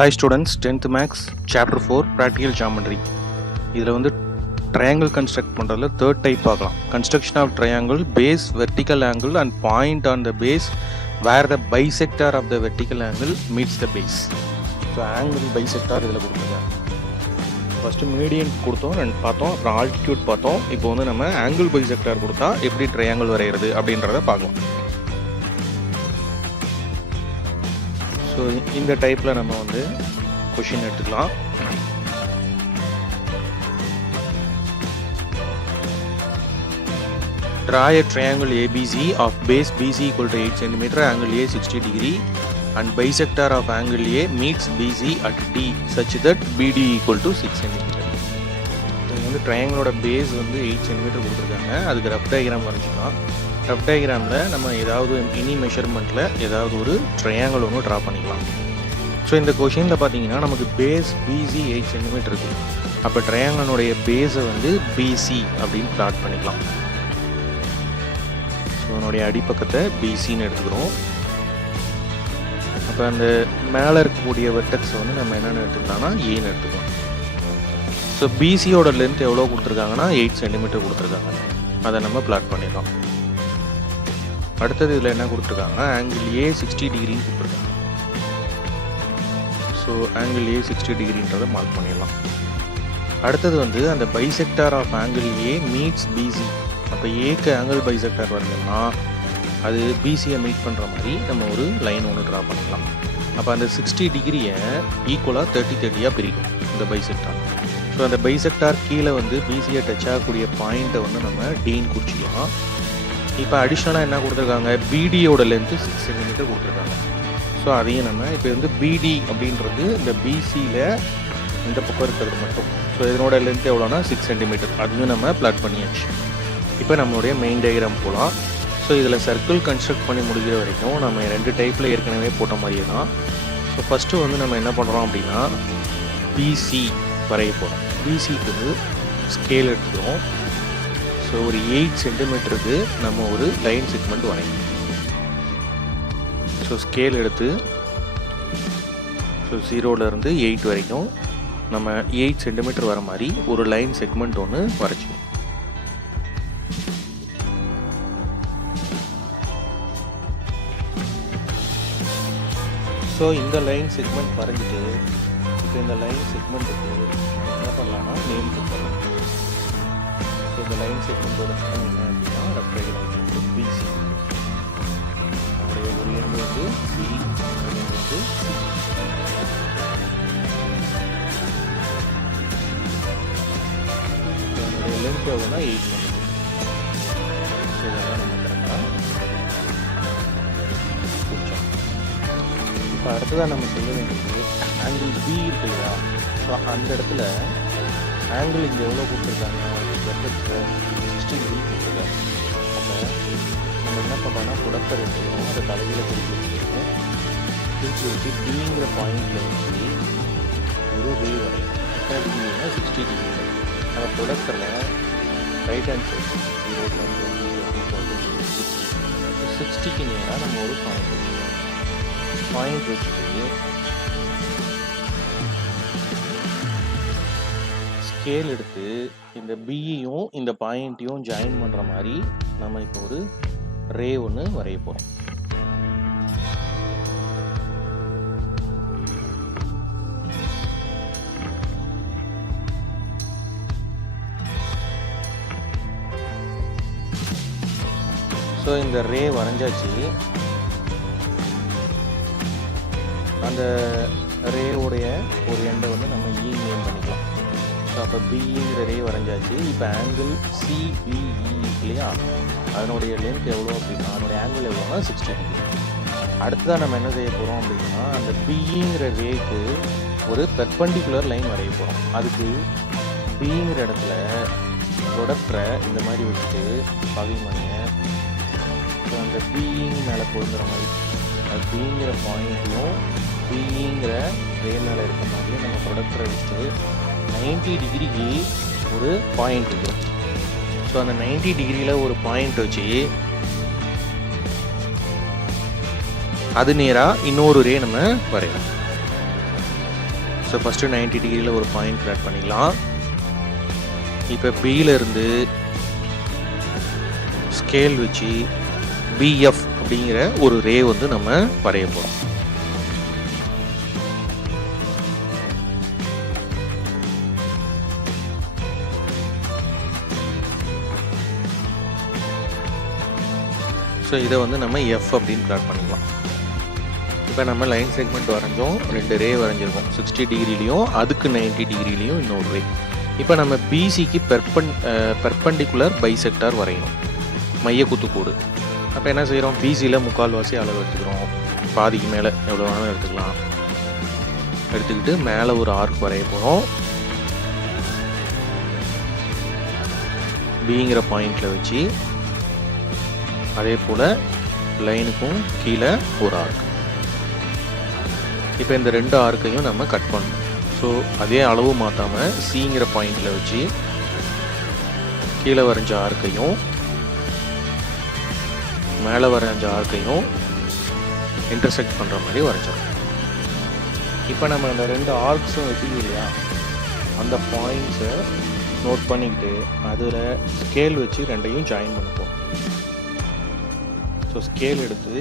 Hi students, 10th Max, Chapter 4, Practical Geometry. இதில் வந்து triangle construct பண்ணுறதுல third type பார்க்கலாம். Construction of triangle, base, vertical angle and point on the base where the bisector of the vertical angle meets the base. So angle bisector இதில் கொடுத்துருக்காங்க. First median கொடுத்தோம், பார்த்தோம், அப்புறம் altitude பார்த்தோம். இப்போ வந்து நம்ம ஆங்கிள் பைசெக்டார் கொடுத்தா எப்படி ட்ரையாங்கிள் வரைகிறது அப்படின்றத பார்க்கலாம். ஸோ இந்த டைப்பில் நம்ம வந்து கொஷின் எடுத்துக்கலாம். Draw a triangle ABC of base BC equal to 8 cm, angle A 60 degree and bisector of angle A meets BC at D such that BD equal to 6 cm. இது வந்து ட்ரையாங்கிளோட பேஸ் வந்து 8 cm கொடுத்துருக்காங்க. அதுக்கு rough diagram வரைஞ்சிக்கலாம். Rough டயக்ராமில் நம்ம ஏதாவது any மெஷர்மெண்ட்டில் ஏதாவது ஒரு triangle ஒன்று ட்ரா பண்ணிக்கலாம். ஸோ இந்த கொஷினில் பார்த்தீங்கன்னா நமக்கு பேஸ் பிசி 8 cm இருக்குது. அப்போ ட்ரையாங்கிளுடைய பேஸை வந்து பிசி அப்படின்னு பிளாட் பண்ணிக்கலாம். ஸோ அதனுடைய அடிப்பக்கத்தை பிசின்னு எடுத்துக்கிறோம். அப்போ அந்த மேலே இருக்கக்கூடிய வெர்டெக்ஸ் வந்து நம்ம என்னென்னு எடுத்துக்கலாம்னா ஏன்னு எடுத்துக்கலாம். ஸோ பிசியோட லென்த் எவ்வளோ கொடுத்துருக்காங்கன்னா 8 cm கொடுத்துருக்காங்க. அதை நம்ம பிளாட் பண்ணிடலாம். அடுத்தது இதில் என்ன கொடுத்துருக்காங்க, ஆங்கிள் ஏ 60 டிகிரின்னு கொடுத்துருக்காங்க. ஸோ ஆங்கிள் ஏ 60 டிகிரின்றதை மார்க் பண்ணிடலாம். அடுத்தது வந்து அந்த bisector of angle A meets BC. அப்போ ஏக்கு ஆங்கிள் பைசெக்டார் வரணும்னா அது பிசியை மீட் பண்ணுற மாதிரி நம்ம ஒரு லைன் ஒன்று ட்ரா பண்ணிக்கலாம். அப்போ அந்த 60 டிகிரியை ஈக்குவலாக 30-30 பிரிக்கும் இந்த பைசெக்டார். ஸோ அந்த பைசெக்டார் கீழே வந்து பிசியை டச் ஆகக்கூடிய பாயிண்ட்டை வந்து நம்ம டீன் குறிச்சிக்கலாம். இப்போ அடிஷ்னலாக என்ன கொடுத்துருக்காங்க, பிடியோட லென்த்து 6 cm கொடுத்துருக்காங்க. ஸோ அதையும் நம்ம இப்போ வந்து பிடி அப்படின்றது இந்த பிசியில் இந்த பக்கம் இருக்கிறது மட்டும். ஸோ இதனோட லென்த் எவ்வளோனா 6 cm. அதையும் நம்ம பிளாட் பண்ணியாச்சு. இப்போ நம்மளுடைய மெயின் டயக்ராம் போகலாம். ஸோ இதில் சர்க்கிள் கன்ஸ்ட்ரக்ட் பண்ணி முடிக்கிற வரைக்கும் நம்ம 2 டைப்பில் ஏற்கனவே போட்ட மாதிரியே தான். ஸோ ஃபஸ்ட்டு வந்து நம்ம என்ன பண்ணுறோம் அப்படின்னா பிசி வரைய போகிறோம். பிசிக்கு ஸ்கேல் எடுத்துக்கிறோம். ஸோ ஒரு 8 சென்டிமீட்டருக்கு நம்ம ஒரு லைன் செக்மெண்ட் வரையணும். ஸோ ஸ்கேல் எடுத்து ஸோ 0லேருந்து 8 வரைக்கும் நம்ம 8 சென்டிமீட்டர் வர மாதிரி ஒரு லைன் செக்மெண்ட் ஒன்று வரைச்சிக்கணும். ஸோ இந்த லைன் செக்மெண்ட் வரைஞ்சிட்டு இப்போ இந்த லைன் செக்மெண்ட்டுக்கு என்ன பண்ணலாம்னா நேம் கொடுக்கலாம். ஸோ இந்த லைன் செக்மெண்ட்டோட நேம் என்ன அப்படின்னா ரஃப் டயக்ராம் வந்து பிசி. நம்முடைய ஒரு எண் வந்து பி, ஒரு எண் வந்து சி. என்னுடைய லென்த் எவ்வளோனா 8 cm. ஸோ இதெல்லாம் நம்ம கரெக்டாக குறிச்சோம். இப்போ அடுத்ததாக நம்ம செய்ய வேண்டியது ஆங்கிள் பி இருக்கு இல்லையா. ஸோ அந்த இடத்துல ஆங்கிள் இங்கே எவ்வளோ கொடுத்துருக்காங்க, 60 டிகிரி கொடுத்துருக்காங்க. அப்போ நம்ம என்ன பண்ணுறோம்னா ப்ரொடக்டர் எடுத்துக்கணும், அதை தலையில் பிரித்து வச்சுருக்கோம். பிரித்து வச்சு பிங்கிற பாயிண்டில் வச்சு ஒரு வே வரையும். எத்தனை டிகிரினா 60 டிகிரி. நம்ம ப்ரொடக்டரில் ரைட் ஹேண்ட் சைடு 60க்கு நேராக நம்ம ஒரு பாயிண்ட் வச்சுட்டு ஸ்கேல் எடுத்து இந்த பியையும் இந்த பாயிண்ட்டையும் ஜாயின் பண்ணுற மாதிரி நம்ம இப்போ ஒரு ரே ஒன்று வரைய போகிறோம். ஸோ இந்த ரே வரைஞ்சாச்சு. அந்த ரேவுடைய ஒரு எண்டை வந்து நம்ம இ நேம் பண்ணிக்கலாம். ஸோ அப்போ பிங்கிற ரே வரைஞ்சாச்சு. இப்போ ஆங்கிள் சிபிஇ இல்லையா, அதனுடைய லென்த் எவ்வளோ அப்படின்னா அதனுடைய ஆங்கிள் எவ்வளோனா 60 டிகிரி. அடுத்ததாக நம்ம என்ன செய்ய போகிறோம் அப்படின்னா அந்த பிங்கிற ரேக்கு ஒரு பெர்பெண்டிகுலர் லைன் வரைய போகிறோம். அதுக்கு பிங்கிற இடத்துல ப்ரொடக்டரை இந்த மாதிரி வச்சுட்டு பகைமணியை ஸோ அந்த பிஇங் மேலே பொருந்துற மாதிரி அது பிங்கிற பாயிண்ட்டையும் பிங்கிற ரே மேலே இருக்க மாதிரியும் நம்ம ப்ரொடக்டரை வச்சுட்டு 90 டிகிரிக்கு ஒரு பாயிண்ட் இருக்கும். ஸோ அந்த 90 டிகிரியில் ஒரு பாயிண்ட் வச்சு அது நேராக இன்னொரு ரே நம்ம வரையலாம். ஸோ ஃபஸ்ட்டு 90 டிகிரியில் ஒரு பாயிண்ட் ஆட் பண்ணிக்கலாம். இப்போ பியிலேருந்து ஸ்கேல் வச்சு பிஎஃப் அப்படிங்கிற ஒரு ரே வந்து நம்ம வரைய போகிறோம். ஸோ இதை வந்து நம்ம எஃப் அப்படின்னு பிளாட் பண்ணிக்கலாம். இப்போ நம்ம லைன் செக்மெண்ட் வரைஞ்சோம், 2 ரே வரைஞ்சிருக்கோம், 60 டிகிரிலையும் அதுக்கு 90 டிகிரிலையும் இன்னொரு ரே. இப்போ நம்ம பிசிக்கு பெர்பெண்டிகுலர் பைசெக்டார் வரையணும், மைய குத்துக்கோடு. அப்போ என்ன செய்கிறோம், பிசியில் முக்கால்வாசி அளவு எடுத்துக்கிறோம், பாதிக்கு மேலே எவ்வளோ வேணாலும் எடுத்துக்கலாம். எடுத்துக்கிட்டு மேலே ஒரு ஆர்க் வரைய போகிறோம். பிங்கிற பாயிண்டில் வச்சு அதே போல் லைனுக்கும் கீழே ஒரு ஆர்க். இப்போ இந்த 2 ஆர்க்கையும் நம்ம கட் பண்ணணும். ஸோ அதே அளவு மாற்றாமல் சிங்கிற பாயிண்டில் வச்சு கீழே வரைஞ்ச ஆர்க்கையும் மேலே வரைஞ்ச ஆர்க்கையும் இன்டர்செக்ட் பண்ணுற மாதிரி வரைஞ்சோம். இப்போ நம்ம அந்த 2 ஆர்க்ஸும் வச்சுக்கோ இல்லையா, அந்த பாயிண்ட்ஸை நோட் பண்ணிக்கிட்டு அதில் ஸ்கேல் வச்சு 2ஐயும் ஜாயின் பண்ணிப்போம். ஸோ ஸ்கேல் எடுத்து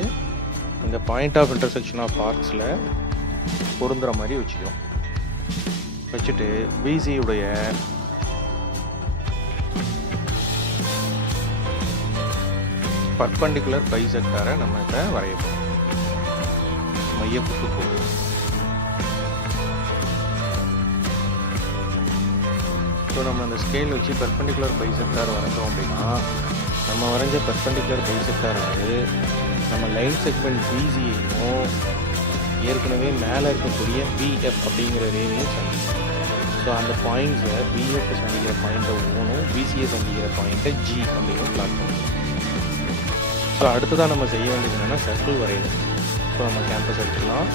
இந்த பாயிண்ட் ஆஃப் இன்டர்செக்ஷன் ஆஃப் ஆர்க்ஸில் பொருந்துற மாதிரி வச்சுக்கிறோம். வச்சுட்டு பிசியுடைய பர்பெண்டிகுலர் பைசெக்டாரை நம்ம இதை வரையப்போம், மைய குத்துக்கோடு. ஸோ நம்ம அந்த ஸ்கேல் வச்சு பர்பெண்டிகுலர் பைசெக்டார் வரைஞ்சோம் அப்படின்னா நம்ம வரைஞ்ச பர்பெண்டிகுலர் பைசெக்டார் வந்து நம்ம லைன் செக்மெண்ட் பிசியையும் ஏற்கனவே மேலே இருக்கக்கூடிய பிஎஃப் அப்படிங்கிற ரேவையும் சந்திக்கும். ஸோ அந்த பாயிண்ட்ஸை பிஎஃப் சந்திக்கிற பாயிண்ட்டை ஓனும், பிசியை சந்திக்கிற பாயிண்ட்டை ஜி அப்படின்னு பிளாட் பண்ணுவோம். ஸோ அடுத்ததான் நம்ம செய்ய வேண்டியது என்னென்னா சர்க்கிள் வரையணும். ஸோ நம்ம கேம்பஸ் எடுத்துக்கலாம்.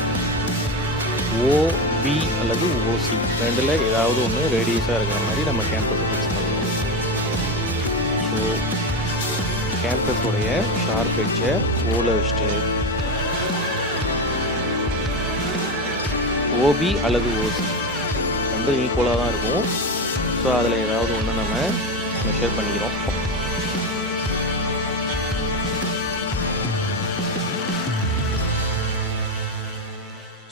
ஓபி அல்லது ஓசி ரெண்டில் ஏதாவது ஒன்று ரேடியஸாக இருக்கிற மாதிரி நம்ம கேம்பஸை ஃபிக்ஸ் பண்ணிடுவோம். ஸோ கேம்பஸோடைய ஷார்ப் எட்ஜை ஓல வச்சுட்டு ஓபி அல்லது ஓசி ரெண்டும் ஈக்குவலாக தான் இருக்கும். ஸோ அதில் ஏதாவது ஒன்று நம்ம மெஷர் பண்ணிக்கிறோம்.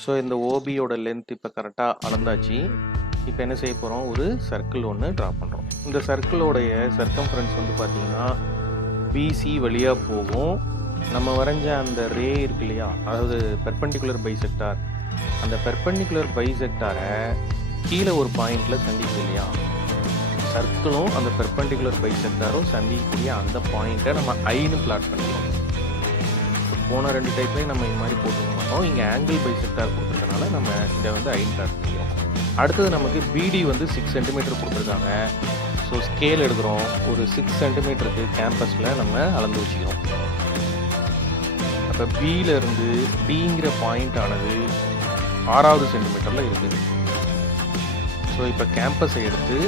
ஸோ இந்த ஓபியோட லென்த் இப்போ கரெக்டாக அளந்தாச்சு. இப்போ என்ன செய்ய போகிறோம், ஒரு சர்க்கிள் ஒன்று ட்ரா பண்ணுறோம். இந்த சர்க்கிளோடைய சர்க்கம்ஃபரன்ஸ் வந்து பார்த்திங்கன்னா பிசி வழியாக போகும். நம்ம வரைஞ்ச அந்த ரே இருக்கு இல்லையா, அதாவது பெர்பெண்டிகுலர் பைசெக்டார், அந்த பெர்பெண்டிகுலர் பைசெக்டாரை கீழே ஒரு பாயிண்டில் சந்திக்குது இல்லையா, சர்க்கிளும் அந்த பெர்பெண்டிகுலர் பைசெக்டாரும் சந்திக்கக்கூடிய அந்த பாயிண்ட்டை நம்ம ஐன்னு பிளாட் பண்ணிக்கிறோம். போன 2 டைப்லேயும் நம்ம இந்த மாதிரி போட்டுக்க மாட்டோம். இங்கே ஆங்கிள் பைசெக்டார் கொடுத்துருக்கனால நம்ம இதை வந்து ஐன்னு பிளாட் பண்ணிக்கிறோம். அடுத்தது நமக்கு பிடி வந்து 6 சென்டிமீட்டர் கொடுத்துருக்காங்க. ஸோ ஸ்கேல் எடுக்கிறோம், ஒரு 6 சென்டிமீட்டருக்கு கேம்பஸில் நம்ம அளந்து வச்சுக்கிறோம். அப்போ பியிலேருந்து டிங்கிற பாயிண்ட் ஆனது 6வது சென்டிமீட்டரில் இருக்குது. ஸோ இப்போ கேம்பஸை எடுத்து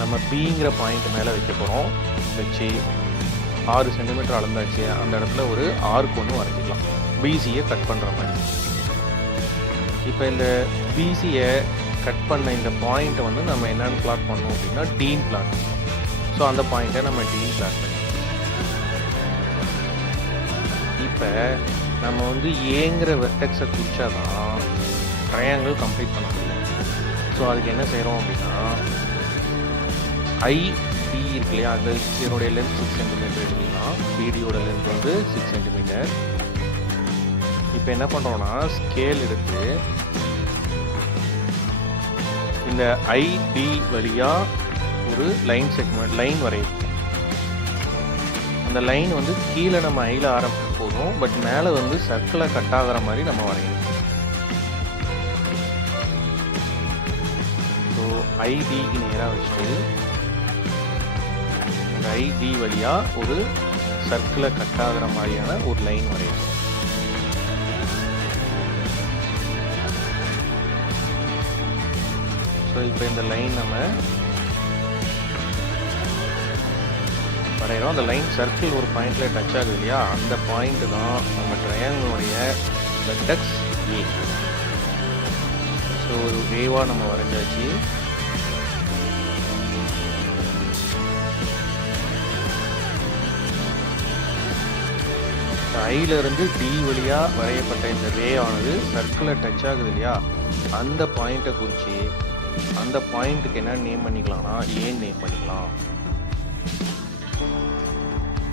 நம்ம பிங்கிற பாயிண்ட் மேலே வைக்க போகிறோம். வச்சு 6 சென்டிமீட்டர் அளந்தாச்சு. அந்த இடத்துல ஒரு ஆர்க் ஒன்று வரைஞ்சிக்கலாம், பிசியை கட் பண்ணுற மாதிரி. இப்போ இந்த பிசியை கட் பண்ண இந்த பாயிண்ட்டை வந்து நம்ம என்னென்னு பிளாட் பண்ணோம் அப்படின்னா டீன் பிளாட். ஸோ அந்த பாயிண்ட்டை நம்ம டீன் பிளாட் பண்ணி இப்போ நம்ம வந்து ஏங்கிற வெர்டெக்ஸை குறிச்சா தான் ட்ரையாங்கிள் கம்ப்ளீட் பண்ண முடியும். ஸோ அதுக்கு என்ன செய்கிறோம் அப்படின்னா ஐடி இருக்கு இல்லையா, அந்த இதனுடைய லென்த் 6 சென்டிமீட்டர் எடுக்கலாம். பிடியோட லென்த் வந்து 6 சென்டிமீட்டர். இப்போ என்ன பண்ணுறோன்னா ஸ்கேல் எடுத்து இந்த ஐடி வழியாக ஒரு லைன் செக்மெண்ட் லைன் வரையும். அந்த லைன் வந்து கீழே நம்ம ஐயில் ஆரம்பிச்சு போதும், பட் மேலே வந்து சர்க்கிளை கட் ஆகிற மாதிரி நம்ம வரையணும். ஸோ ஐடிக்கு நேராக வச்சுட்டு அந்த ஐடி வழியாக ஒரு சர்க்கிளை கட் ஆகிற மாதிரியான ஒரு லைன் வரையணும். ஸோ இப்போ இந்த லைன் நம்ம வரைகிறோம். அந்த லைன் சர்க்கிள் ஒரு பாயிண்டில் டச் ஆகுது இல்லையா, அந்த பாயிண்ட்டு தான் நம்ம ட்ரையாங்கிளுடைய வெர்டெக்ஸ் ஏ. ஸோ ஒரு வேவாக நம்ம வரைஞ்சாச்சு. ஐயிலிருந்து டி வழியாக வரையப்பட்ட இந்த வே ஆனது சர்க்கிளை டச் ஆகுது இல்லையா, அந்த பாயிண்ட்டை குறித்து அந்த பாயிண்ட்டுக்கு என்ன நேம் பண்ணிக்கலாம்னா ஏ நேம் பண்ணிக்கலாம்.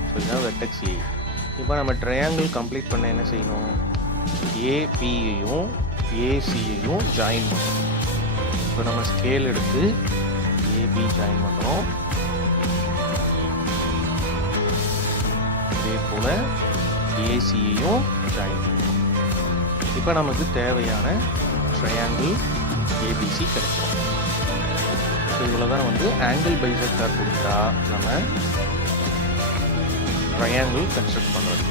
ஸோ இதுதான் வெர்டெக்ஸ் ஏ. இப்போ நம்ம ட்ரையாங்கிள் கம்ப்ளீட் பண்ண என்ன செய்யணும், ஏபியையும் ஏசியையும் ஜாயின் பண்ணணும். இப்போ நம்ம ஸ்கேல் எடுத்து ஏபி ஜாயின் பண்ணுறோம். இதே போல் ஏசியையும் ஜாயின் பண்ணுறோம். இப்போ நமக்கு தேவையான ட்ரையாங்கிள் ஏபிசி கிடைக்கும். ஸோ இவ்வளோ தான் வந்து ஆங்கிள் பைசெக்டார் கொடுத்தா நம்ம ட்ரையாங்கிள் கன்ஸ்ட்ரக்ட் பண்ணுறது.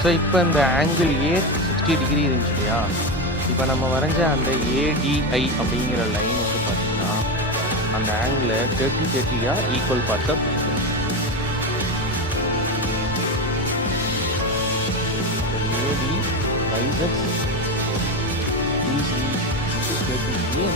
ஸோ இப்போ இந்த ஆங்கிள் ஏ 60 டிகிரி இருந்துச்சு இல்லையா, இப்போ நம்ம வரைஞ்ச அந்த ஏடிஐ அப்படிங்கிற லைன் வந்து பார்த்தீங்கன்னா அந்த ஆங்கிளை 30-30 ஈக்குவல் பார்ட்ஸாக பிடிக்கும். ஏடி பைசெக்ட்ஸ் பிசி 30 டிகிரி.